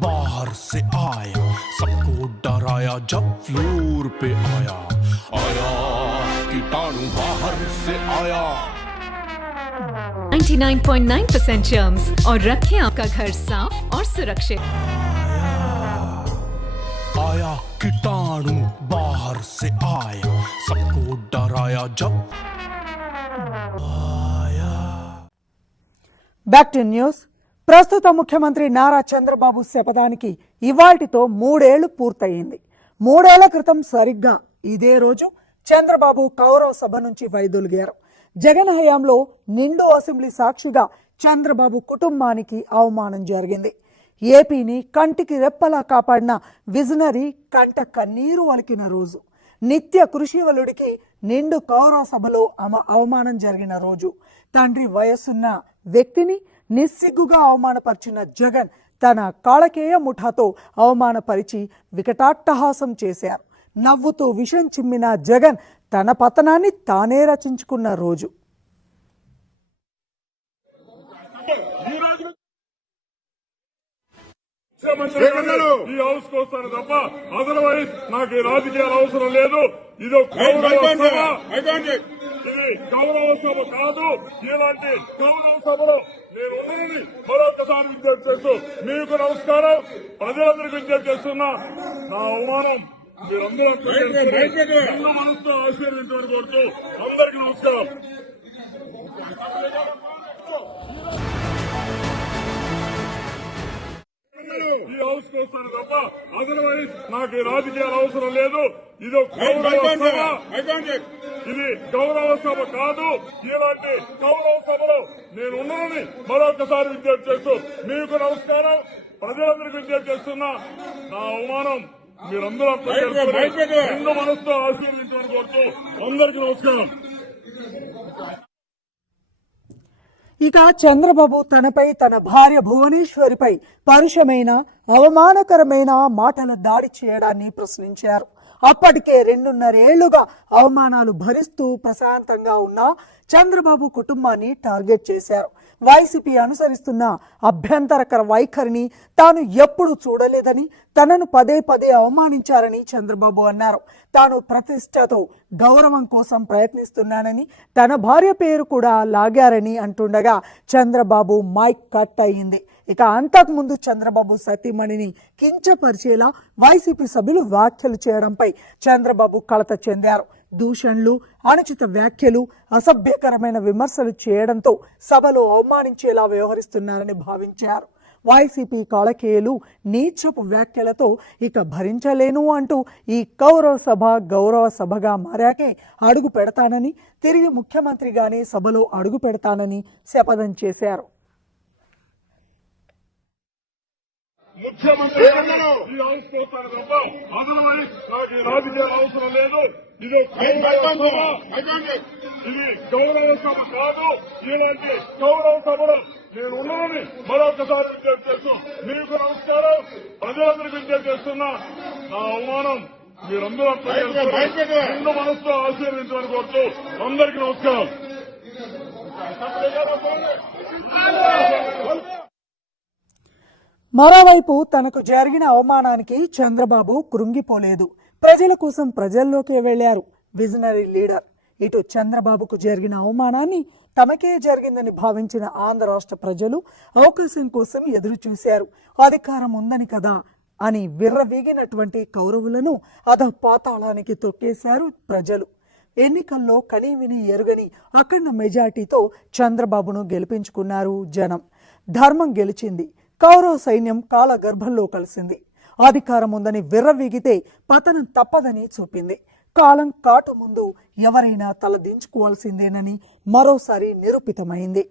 बाहर से आया, सबको डराया जब फ्लोर पे आया, आया कीटाणु बाहर से आया। 99.9% जर्म्स और रखें आपका घर साफ और सुरक्षित। आया कीटाणु बाहर से आया, सबको डराया जब आया। Back to news. ప్రస్తుత ముఖ్యమంత్రి నారా చంద్రబాబు శపథానికి ఇవాల్టితో 3 ఏళ్లు పూర్తయింది. 3 ఏళ్ల క్రితం సరిగ్గా ఇదే రోజు చంద్రబాబు కౌరవ సభ నుంచి వైదొలిగారు. జగన్ హయాంలో నిండు అసెంబ్లీ సాక్షిగా చంద్రబాబు కుటుంబానికి అవమానం జరిగింది. ఏపీని కంటికి రెప్పలా కాపాడిన విజనరీ కంట కన్నీరు వలికిన రోజు, నిత్య కృషివలుడికి నిండు కౌరవ సభలో అవమానం జరిగిన రోజు, తండ్రి వయస్సున్న వ్యక్తిని నిస్సిగ్గుగా అవమానపరిచిన జగన్ తన కాళకేయ ముఠాతో అవమానపరిచి వికటాట్టహాసం చేశారు. నవ్వుతూ విషం చిమ్మిన జగన్ తన పతనాన్ని తానే రచించుకున్న రోజు. ఈ హౌస్ కు వస్తాను తప్ప అదర్వైజ్ నాకు ఈ రాజకీయాలు అవసరం లేదు. ఇది గౌరవ సభ కాదు. ఇలాంటి గౌరవ సభలో నేను ఉన్నానని మరొకసారి విజ్ఞప్తి చేస్తూ మీకు నమస్కారం. ప్రజలందరికీ విజ్ఞప్తి చేస్తున్నా, నా అవమానం మీరందరూ నిండు మనసుతో ఆశీర్వదించమని కోరుతూ అందరికీ నమస్కారం. ఈ హౌస్ కు వస్తాను తప్ప అదర్వైజ్ నాకు ఈ రాజకీయాలు అవసరం లేదు. ఇది గౌరవ సభ కాదు. ఇలాంటి గౌరవ సభలో నేను ఉన్నానని మరొకసారి విజ్ఞప్తి చేస్తూ మీకు నమస్కారం. ప్రజలందరికీ విజ్ఞప్తి చేస్తున్నా, నా అవమానం మీరందరూ నిండు మనసుతో ఆశీర్వదించమని కోరుతూ అందరికీ నమస్కారం. ఇక చంద్రబాబు తనపై తన భార్య భువనేశ్వరిపై పరుషమైన అవమానకరమైన మాటల దాడి చేయడాన్ని ప్రశ్నించారు. అప్పటికే 2.5 ఏళ్లుగా అవమానాలు భరిస్తూ ప్రశాంతంగా ఉన్న చంద్రబాబు కుటుంబాన్ని టార్గెట్ చేశారు. వైసీపీ అనుసరిస్తున్న అభ్యంతరకర వైఖరిని తాను ఎప్పుడు చూడలేదని, తనను పదే పదే అవమానించారని చంద్రబాబు అన్నారు. తాను ప్రతిష్టతో గౌరవం కోసం ప్రయత్నిస్తున్నానని, తన భార్య పేరు కూడా లాగారని అంటుండగా చంద్రబాబు మైక్ కట్ అయ్యింది. ఇక అంతకుముందు చంద్రబాబు సతీమణిని కించపరిచేలా వైసీపీ సభ్యులు వ్యాఖ్యలు చేయడంపై చంద్రబాబు కలత చెందారు. దూషణలు, అనుచిత వ్యాఖ్యలు, అసభ్యకరమైన విమర్శలు చేయడంతో సభలో అవమానించేలా వ్యవహరిస్తున్నారని భావించారు. వైసీపీ కాళకేయులు నీచపు వ్యాఖ్యలతో ఇక భరించలేను అంటూ ఈ కౌరవ సభ గౌరవ సభగా మారాకే అడుగు పెడతానని, తిరిగి ముఖ్యమంత్రిగానే సభలో అడుగు పెడతానని శపథం చేశారు. ముఖ్యమంత్రి ఈ హౌస్ కు వస్తాను తప్ప అదర్వైజ్ నాకు ఈ రాజకీయాలు అవసరం లేదు. ఇది గౌరవ సభ కాదు. ఇలాంటి గౌరవ సభలో నేను ఉన్నానని మరొకసారి విజ్ఞప్తి చేస్తూ మీకు నమస్కారం. ప్రజలందరికీ విజ్ఞప్తి చేస్తున్నా, నా అవమానం మీరందరూ నిండు మనసుతో ఆశీర్వదించమని కోరుతూ అందరికీ నమస్కారం. మరోవైపు తనకు జరిగిన అవమానానికి చంద్రబాబు కృంగిపోలేదు. ప్రజల కోసం ప్రజల్లోకి వెళ్లారు విజనరీ లీడర్. ఇటు చంద్రబాబుకు జరిగిన అవమానాన్ని తమకే జరిగిందని భావించిన ఆంధ్ర రాష్ట్ర ప్రజలు అవకాశం కోసం ఎదురు చూశారు. అధికారం ఉందని కదా అని విర్రవీగినటువంటి కౌరవులను అధపాతాళానికి తొక్కేశారు ప్రజలు. ఎన్నికల్లో కనీవిని ఎరుగని అఖండ మెజార్టీతో చంద్రబాబును గెలిపించుకున్నారు జనం. ధర్మం గెలిచింది. కౌరవ సైన్యం కాలగర్భంలో కలిసింది. అధికారం ఉందని విర్రవీగితే పతనం తప్పదని చూపింది. కాలం కాటు ముందు ఎవరైనా తల దించుకోవాల్సిందేనని మరోసారి నిరూపితమైంది.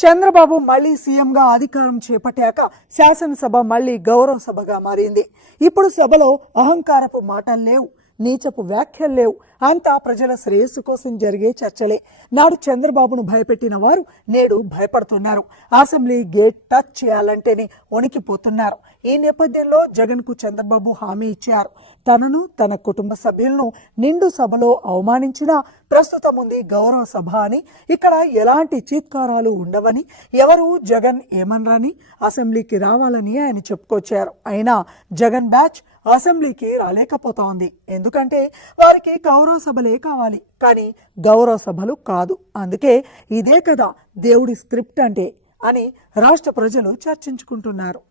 చంద్రబాబు మళ్లీ సీఎంగా అధికారం చేపట్టాక శాసనసభ మళ్లీ గౌరవ సభగా మారింది. ఇప్పుడు సభలో అహంకారపు మాటలు లేవు, నీచపు వ్యాఖ్యలు లేవు, అంతా ప్రజల శ్రేయస్సు కోసం జరిగే చర్చలే. నాడు చంద్రబాబును భయపెట్టిన వారు నేడు భయపడుతున్నారు. అసెంబ్లీ గేట్ టచ్ చేయాలంటేనే వణికిపోతున్నారు. ఈ నేపథ్యంలో జగన్ కు చంద్రబాబు హామీ ఇచ్చారు. తనను తన కుటుంబ సభ్యులను నిండు సభలో అవమానించినా ప్రస్తుతం ఉంది గౌరవ సభ అని, ఇక్కడ ఎలాంటి చీత్కారాలు ఉండవని, ఎవరు జగన్ ఏమనరని, అసెంబ్లీకి రావాలని ఆయన చెప్పుకొచ్చారు. అయినా జగన్ బ్యాచ్ అసెంబ్లీకి రాలేకపోతోంది. ఎందుకంటే వారికి గౌరవ సభలే కావాలి, కానీ గౌరవ సభలు కాదు. అందుకే ఇదే కదా దేవుడి స్క్రిప్ట్ అంటే అని రాష్ట్ర ప్రజలు చర్చించుకుంటున్నారు.